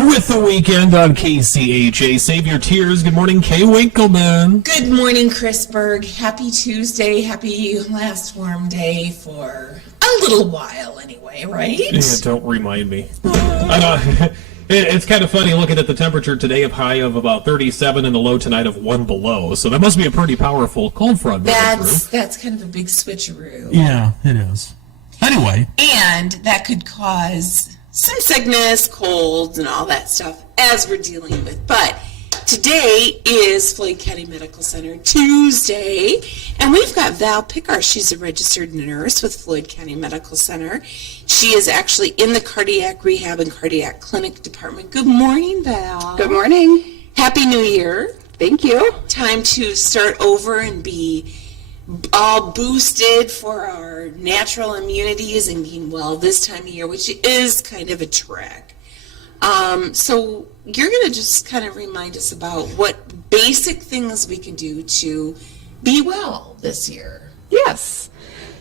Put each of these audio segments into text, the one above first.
With the weekend on KCHA, save your tears. Good morning, Kay Winkleman. Good morning, Chris Berg. Happy Tuesday. Happy last warm day for a little while anyway, right? Yeah, don't remind me. I know. It's kind of funny looking at the temperature today, of high of about 37 and the low tonight of 1 below. So that must be a pretty powerful cold front. That's kind of a big switcheroo. Yeah, it is. Anyway. And that could cause some sickness, colds, and all that stuff as we're dealing with. But today is Floyd County Medical Center Tuesday, and we've got Val Pickar. She's a registered nurse with Floyd County Medical Center. She is actually in the cardiac rehab and cardiac clinic department. Good morning, Val. Good morning. Happy New Year. Thank you. Time to start over and be all boosted for our natural immunities and being well this time of year, which is kind of a trek. So you're going to just kind of remind us about what basic things we can do to be well this year. Yes.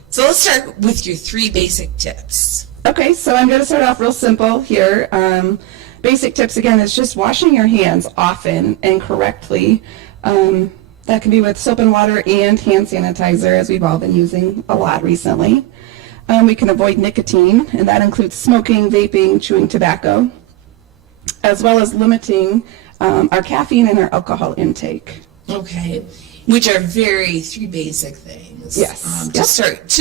So let's start with your 3 basic tips. Okay, so I'm going to start off real simple here. Basic tips, again, is just washing your hands often and correctly. That can be with soap and water and hand sanitizer, as we've all been using a lot recently. We can avoid nicotine, and that includes smoking, vaping, chewing tobacco, as well as limiting our caffeine and our alcohol intake. Okay, which are 3 basic things. Yes. To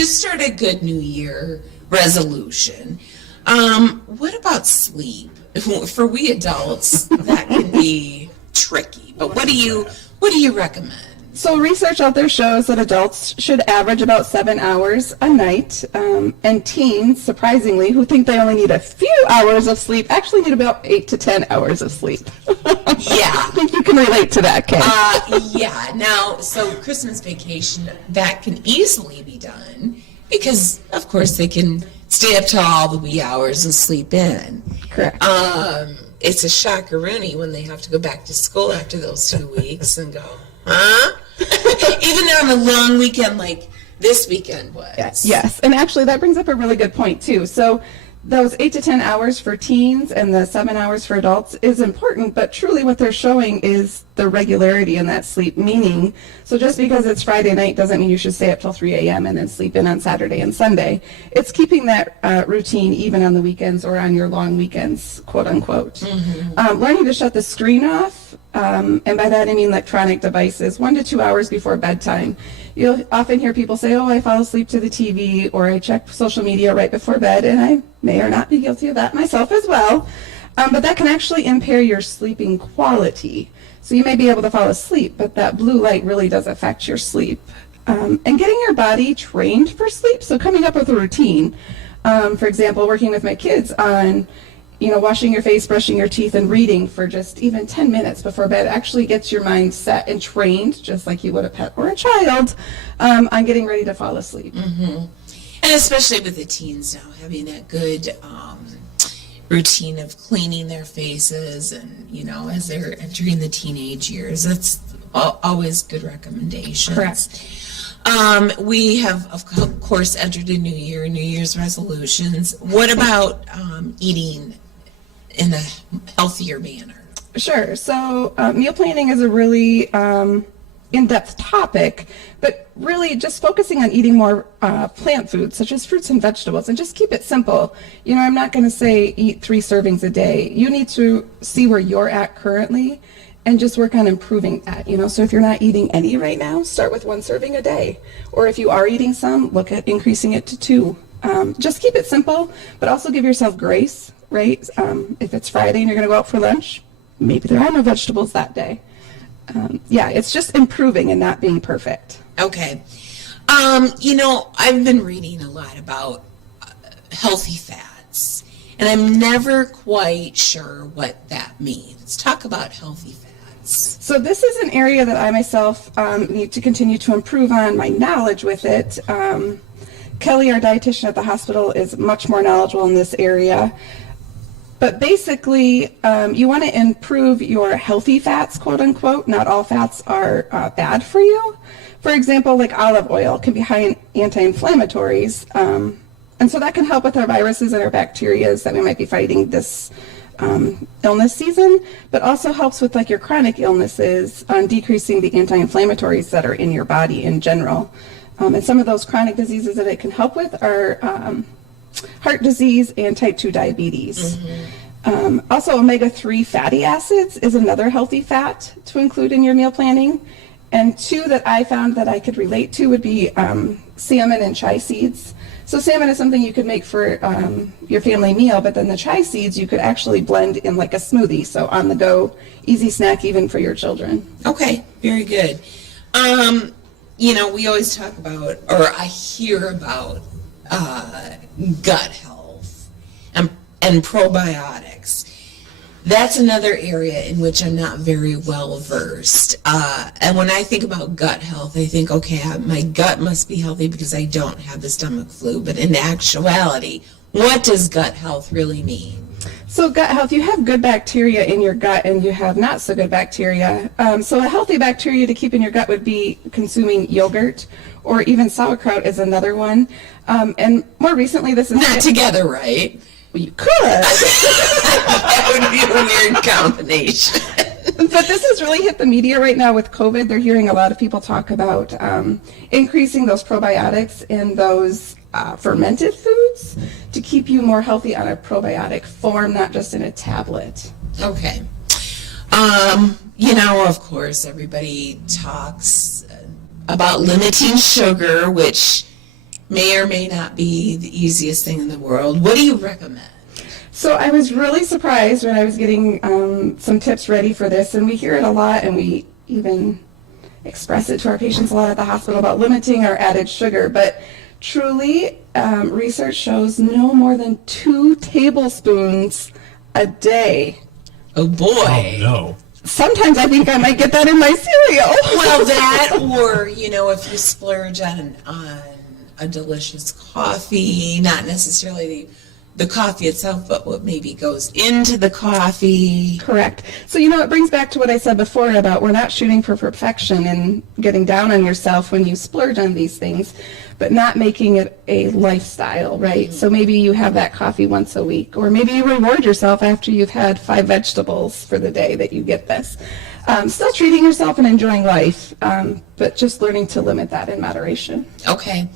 start a good New Year resolution. What about sleep? For we adults, that can be tricky. But what do you recommend? So research out there shows that adults should average about 7 hours a night, and teens, surprisingly, who think they only need a few hours of sleep, actually need about 8 to 10 hours of sleep. Yeah. I think you can relate to that, Kay. Yeah. Now, so Christmas vacation, that can easily be done because, of course, they can stay up till all the wee hours and sleep in. Correct. It's a shockeroonie when they have to go back to school after those 2 weeks and go, huh? Even on a long weekend like this weekend was. Yes, and actually that brings up a really good point too. So those 8 to 10 hours for teens and the 7 hours for adults is important, but truly what they're showing is the regularity in that sleep, meaning, so just because it's Friday night doesn't mean you should stay up till 3 a.m. and then sleep in on Saturday and Sunday. It's keeping that routine even on the weekends or on your long weekends, quote unquote. Mm-hmm. Learning to shut the screen off, and by that I mean electronic devices, 1 to 2 hours before bedtime. You'll often hear people say, oh, I fall asleep to the TV, or I check social media right before bed, and I may or not be guilty of that myself as well. But that can actually impair your sleeping quality. So you may be able to fall asleep, but that blue light really does affect your sleep. And getting your body trained for sleep, so coming up with a routine. For example, working with my kids on washing your face, brushing your teeth, and reading for just even 10 minutes before bed actually gets your mind set and trained, just like you would a pet or a child, on getting ready to fall asleep. Mm-hmm. And especially with the teens now, having that good routine of cleaning their faces and, as they're entering the teenage years. That's always good recommendations. Correct. We have, of course, entered a new year, New Year's resolutions. What about eating in a healthier manner? Sure. So meal planning is a really in-depth topic, but really just focusing on eating more plant foods, such as fruits and vegetables, and just keep it simple. I'm not going to say eat 3 servings a day. You need to see where you're at currently and just work on improving that. So if you're not eating any right now, start with 1 serving a day. Or if you are eating some, look at increasing it to 2. Just keep it simple, but also give yourself grace, right? If it's Friday and you're going to go out for lunch, maybe there are no vegetables that day. It's just improving and not being perfect. Okay. I've been reading a lot about healthy fats, and I'm never quite sure what that means. Talk about healthy fats. So this is an area that I myself need to continue to improve on my knowledge with it. Kelly, our dietitian at the hospital, is much more knowledgeable in this area. But basically, you want to improve your healthy fats, quote unquote. Not all fats are bad for you. For example, like olive oil can be high in anti-inflammatories. And so that can help with our viruses and our bacteria that we might be fighting this illness season, but also helps with like your chronic illnesses on decreasing the anti-inflammatories that are in your body in general. And some of those chronic diseases that it can help with are heart disease and type 2 diabetes. Also, omega-3 fatty acids is another healthy fat to include in your meal planning. And two that I found that I could relate to would be salmon and chia seeds. So salmon is something you could make for your family meal, but then the chia seeds you could actually blend in like a smoothie. So on the go, easy snack even for your children. Okay, very good. We always talk about, or I hear about gut health and probiotics. That's another area in which I'm not very well versed. And when I think about gut health, I think, okay, my gut must be healthy because I don't have the stomach flu. But in actuality, what does gut health really mean? So gut health, you have good bacteria in your gut and you have not so good bacteria. So a healthy bacteria to keep in your gut would be consuming yogurt, or even sauerkraut is another one. And more recently, this is... Not together, right? Well, you could. That would be a weird combination. But this has really hit the media right now with COVID. They're hearing a lot of people talk about increasing those probiotics in those fermented foods to keep you more healthy on a probiotic form, not just in a tablet. Okay. Of course, everybody talks about limiting sugar, which may or may not be the easiest thing in the world. What do you recommend? So I was really surprised when I was getting some tips ready for this, and we hear it a lot, and we even express it to our patients a lot at the hospital about limiting our added sugar. But truly, research shows no more than 2 tablespoons a day. Oh boy. Oh, no. Sometimes I think I might get that in my cereal. Well, that, or, if you splurge on a delicious coffee, not necessarily the coffee itself, but what maybe goes into the coffee. Correct. So, it brings back to what I said before about we're not shooting for perfection and getting down on yourself when you splurge on these things, but not making it a lifestyle, right? So maybe you have that coffee once a week, or maybe you reward yourself after you've had 5 vegetables for the day that you get this. Still treating yourself and enjoying life, but just learning to limit that in moderation. Okay.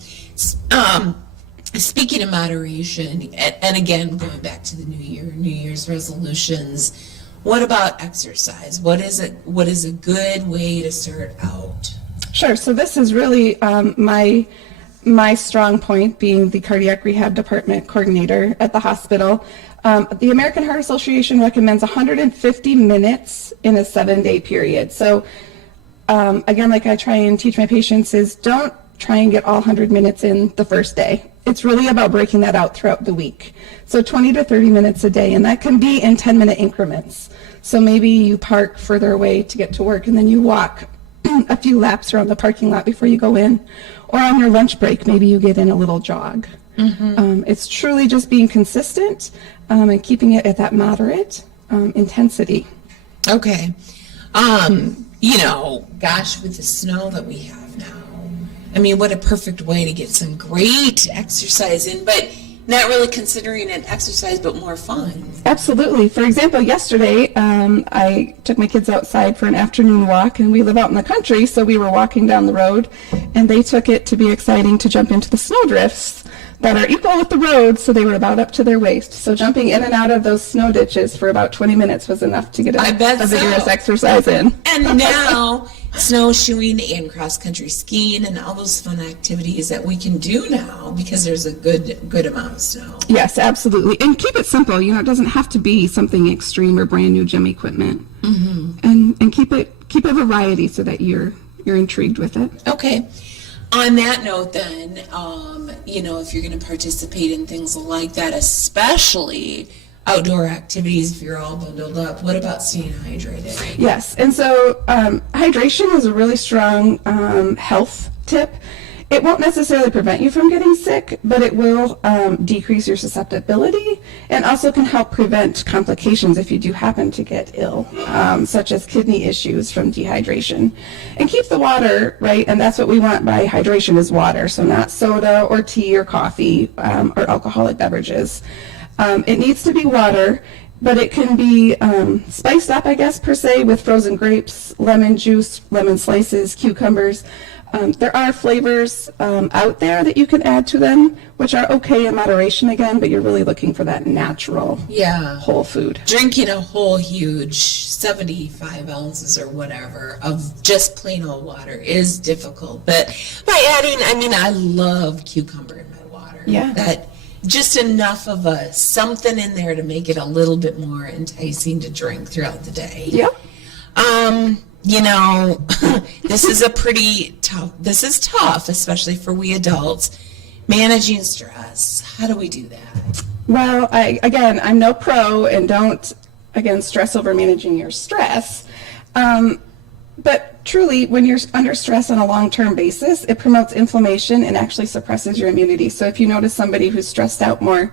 Speaking of moderation, and again, going back to the New Year's resolutions, what about exercise? What is a good way to start out? Sure. So this is really my strong point, being the cardiac rehab department coordinator at the hospital. The American Heart Association recommends 150 minutes in a 7-day period. So again, like I try and teach my patients, is don't try and get all 100 minutes in the first day. It's really about breaking that out throughout the week. So 20 to 30 minutes a day, and that can be in 10-minute increments. So maybe you park further away to get to work, and then you walk a few laps around the parking lot before you go in. Or on your lunch break, maybe you get in a little jog. It's truly just being consistent and keeping it at that moderate intensity. Okay. Gosh, with the snow that we have now, I mean, what a perfect way to get some great exercise in, but not really considering it exercise, but more fun. Absolutely. For example, yesterday, I took my kids outside for an afternoon walk, and we live out in the country, so we were walking down the road, and they took it to be exciting to jump into the snowdrifts that are equal with the road, so they were about up to their waist. So jumping in and out of those snow ditches for about 20 minutes was enough to get a vigorous exercise in. And now, snowshoeing and cross-country skiing and all those fun activities that we can do now because there's a good amount of snow. Yes, absolutely. And keep it simple. It doesn't have to be something extreme or brand new gym equipment. And keep it a variety so that you're intrigued with it. Okay. On that note, then, if you're going to participate in things like that, especially outdoor activities, if you're all bundled up, what about staying hydrated? Yes, and so hydration is a really strong health tip. It won't necessarily prevent you from getting sick, but it will decrease your susceptibility and also can help prevent complications if you do happen to get ill, such as kidney issues from dehydration. And keep the water, right? And that's what we want by hydration is water, so not soda or tea or coffee or alcoholic beverages. It needs to be water. but it can be spiced up, I guess, per se, with frozen grapes, lemon juice, lemon slices, cucumbers. There are flavors out there that you can add to them, which are okay in moderation again, but you're really looking for that natural whole food. Drinking a whole huge 75 ounces or whatever of just plain old water is difficult. But by adding, I mean, I love cucumber in my water. Yeah. That just enough of something in there to make it a little bit more enticing to drink throughout the day. Yep. You know, this is tough, especially for we adults. Managing stress. How do we do that? Well, I'm no pro and don't, stress over managing your stress. But truly, when you're under stress on a long-term basis, it promotes inflammation and actually suppresses your immunity. So if you notice somebody who's stressed out more,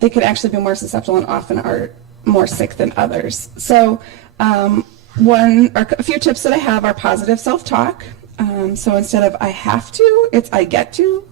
they could actually be more susceptible and often are more sick than others. So a few tips that I have are positive self-talk. So instead of I have to, it's I get to.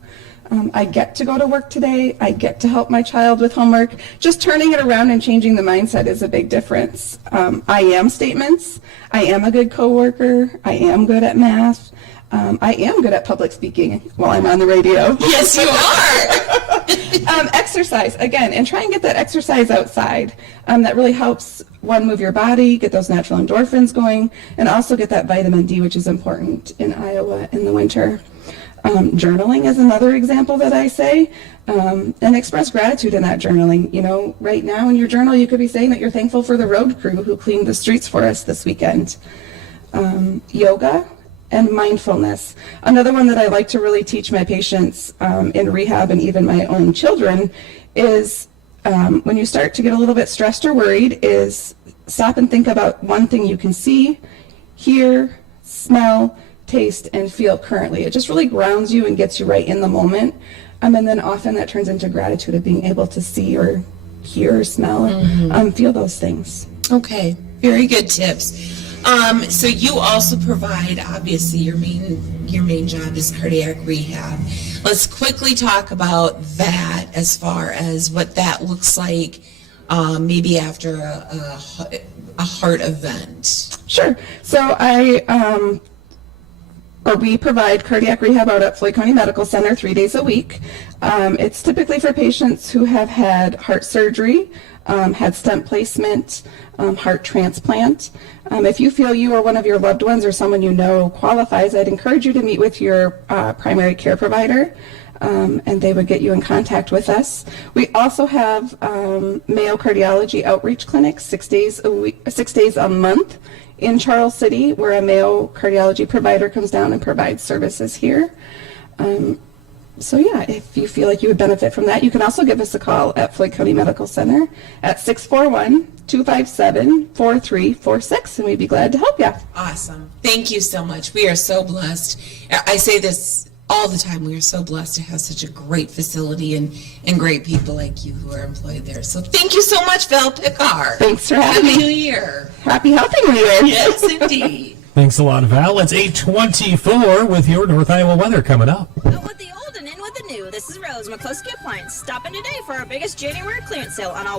I get to go to work today. I get to help my child with homework. Just turning it around and changing the mindset is a big difference. I am statements. I am a good coworker. I am good at math. I am good at public speaking while I'm on the radio. Yes, you are. Exercise, again, and try and get that exercise outside. That really helps, one, move your body, get those natural endorphins going, and also get that vitamin D, which is important in Iowa in the winter. Journaling is another example that I say, and express gratitude in that journaling. You know, right now in your journal, you could be saying that you're thankful for the road crew who cleaned the streets for us this weekend. Yoga and mindfulness. Another one that I like to really teach my patients in rehab and even my own children is when you start to get a little bit stressed or worried is stop and think about one thing you can see, hear, smell, taste, and feel currently. It just really grounds you and gets you right in the moment. And then often that turns into gratitude of being able to see or hear or smell or feel those things. Okay, very good tips. So you also provide, obviously, your main job is cardiac rehab. Let's quickly talk about that as far as what that looks like maybe after a heart event. Sure. So we provide cardiac rehab out at Floyd County Medical Center 3 days a week. It's typically for patients who have had heart surgery, had stent placement, heart transplant. If you feel you or one of your loved ones or someone you know qualifies, I'd encourage you to meet with your primary care provider, and they would get you in contact with us. We also have Mayo Cardiology outreach clinics 6 days a month in Charles City, where a Mayo Cardiology provider comes down and provides services here. So yeah, if you feel like you would benefit from that, you can also give us a call at Floyd County Medical Center at 641-257-4346, and we'd be glad to help you. Awesome. Thank you so much. We are so blessed. I say this all the time. We are so blessed to have such a great facility and great people like you who are employed there. So thank you so much, Val Pickar. Thanks for having me. Happy New Year. Happy Healthy New Year. Yes, indeed. Thanks a lot, Val. It's 8:24 with your North Iowa weather coming up. Out with the old and in with the new. This is Rose, McCloskey Appliance. Stop in today for our biggest January clearance sale on all